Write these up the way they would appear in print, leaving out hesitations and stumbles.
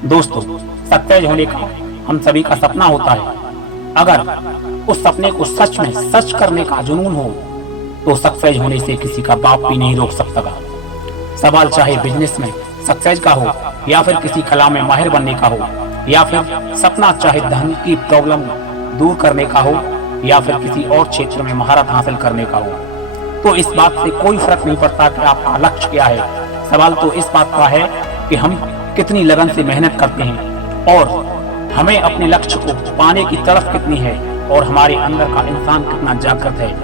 दोस्तों, सक्सेस होने का हम सभी का सपना होता है। अगर उस सपने को सच में सच करने का जुनून हो तो सक्सेस होने से किसी का बाप भी नहीं रोक सकता। सवाल चाहे बिजनेस में सक्सेस का हो, या फिर किसी कला में माहिर बनने का हो, या फिर सपना चाहे धन की प्रॉब्लम दूर करने का हो, या फिर किसी और क्षेत्र में महारत हासिल करने का हो, तो इस बात से कोई फर्क नहीं पड़ता कि आपका लक्ष्य क्या है। सवाल तो इस बात का है कि हम कितनी लगन से मेहनत करते हैं और हमें अपने लक्ष्य को पाने की तड़प कितनी है, और हमारे अंदर का इंसान कितना जागृत है,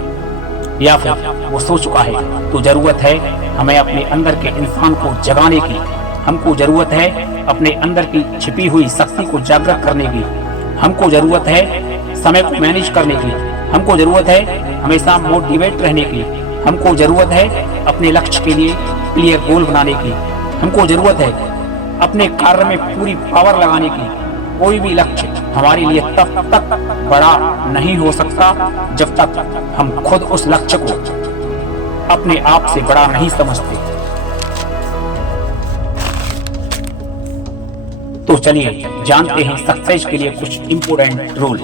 या फिर वो सो चुका है। तो जरूरत है हमें अपने अंदर के इंसान को जगाने की। हमको जरूरत है अपने अंदर की छिपी हुई शक्ति को जागृत करने की। हमको जरूरत है समय को मैनेज करने की। हमको जरूरत है हमेशा मोटिवेट रहने की। हमको जरूरत है अपने लक्ष्य के लिए क्लियर गोल बनाने की। हमको जरूरत है अपने कार्य में पूरी पावर लगाने की। कोई भी लक्ष्य हमारे लिए तब तक बड़ा नहीं हो सकता जब तक हम खुद उस लक्ष्य को अपने आप से बड़ा नहीं समझते। तो चलिए जानते हैं सक्सेस के लिए कुछ इंपोर्टेंट रूल।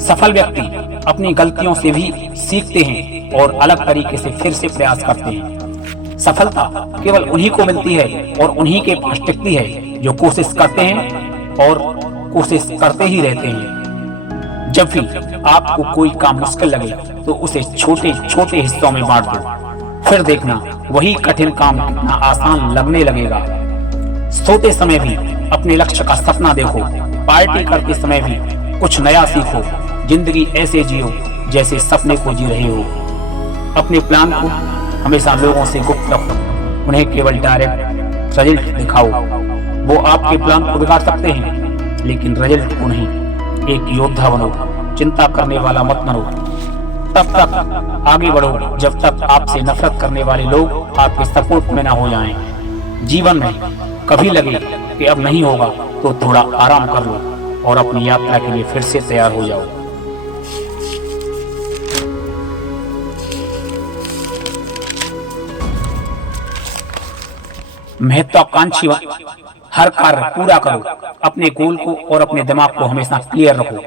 सफल व्यक्ति अपनी गलतियों से भी सीखते हैं और अलग तरीके से फिर से प्रयास करते हैं। सफलता केवल उन्हीं को मिलती है और उन्हीं के पास टिकती है जो कोशिश करते हैं और कोशिश करते ही रहते हैं। जब भी आपको कोई काम मुश्किल लगे तो उसे छोटे छोटे हिस्सों में बांट दो, फिर देखना वही कठिन काम कितना आसान लगने लगेगा। सोते समय भी अपने लक्ष्य का सपना देखो, पार्टी करते समय भी कुछ नया सीखो। जिंदगी ऐसे जियो जैसे सपने को जी रहे हो। अपने प्लान को हमेशा लोगों से गुप्त रखो, उन्हें केवल डायरेक्ट रिजल्ट दिखाओ। वो आपके प्लान को बिगाड़ सकते हैं लेकिन रिजल्ट को नहीं। एक योद्धा बनो, चिंता करने वाला मत बनो। तब तक आगे बढ़ो जब तक आपसे नफरत करने वाले लोग आपके सपोर्ट में ना हो जाएं। जीवन में कभी लगे कि अब नहीं होगा तो थोड़ा आराम कर लो और अपनी यात्रा के लिए फिर से तैयार हो जाओ। महत्वाकांक्षी हर कार्य पूरा करो। अपने गोल को और अपने दिमाग को हमेशा क्लियर रखो।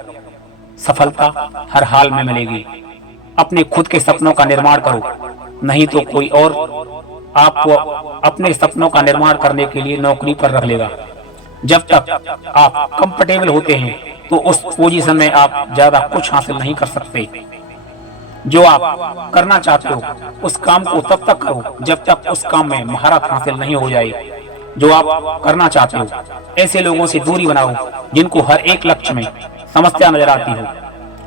सफलता हर हाल में मिलेगी। अपने खुद के सपनों का निर्माण करो, नहीं तो कोई और आपको अपने सपनों का निर्माण करने के लिए नौकरी पर रख लेगा। जब तक आप कंफर्टेबल होते हैं तो उस पोजीशन में आप ज्यादा कुछ हासिल नहीं कर सकते। जो आप करना चाहते हो उस काम को तब तक करो जब तक उस काम में महारत हासिल नहीं हो जाए जो आप करना चाहते हो। ऐसे लोगों से दूरी बनाओ जिनको हर एक लक्ष्य में समस्या नजर आती हो।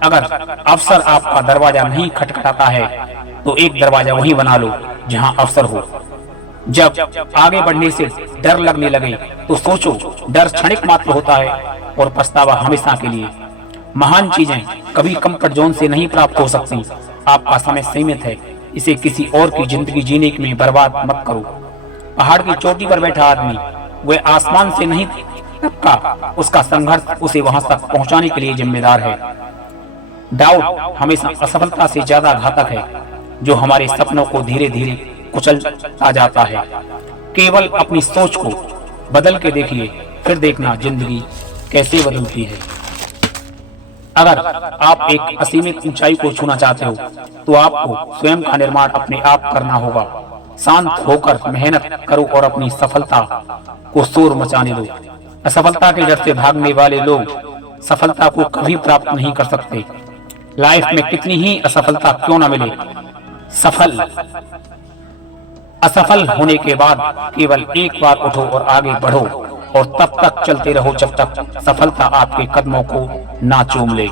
अगर अवसर आपका दरवाजा नहीं खटखटाता है तो एक दरवाजा वही बना लो जहां अवसर हो। जब आगे बढ़ने से डर लगने लगे तो सोचो डर क्षणिक मात्र होता है और पछतावा हमेशा के लिए। महान चीजें कभी कंफर्ट जोन से नहीं प्राप्त हो सकती। आपका समय सीमित है, इसे किसी और की जिंदगी जीने में बर्बाद मत करो। पहाड़ की चोटी पर बैठा आदमी वह आसमान से नहीं टपका, उसका संघर्ष उसे वहां तक पहुंचाने के लिए जिम्मेदार है। डाउट हमेशा असफलता से ज्यादा घातक है, जो हमारे सपनों को धीरे धीरे कुचलता जाता है। केवल अपनी सोच को बदल के देखिए, फिर देखना जिंदगी कैसे बदलती है। अगर आप एक असीमित ऊंचाई को छूना चाहते हो तो आपको स्वयं का निर्माण अपने आप करना होगा। शांत होकर मेहनत करो और अपनी सफलता को शोर मचाने दो। असफलता के डर से भागने वाले लोग सफलता को कभी प्राप्त नहीं कर सकते। लाइफ में कितनी ही असफलता क्यों न मिले, असफल होने के बाद केवल एक बार उठो और आगे बढ़ो, और तब तक चलते रहो जब तक सफलता आपके कदमों को ना चूम ले।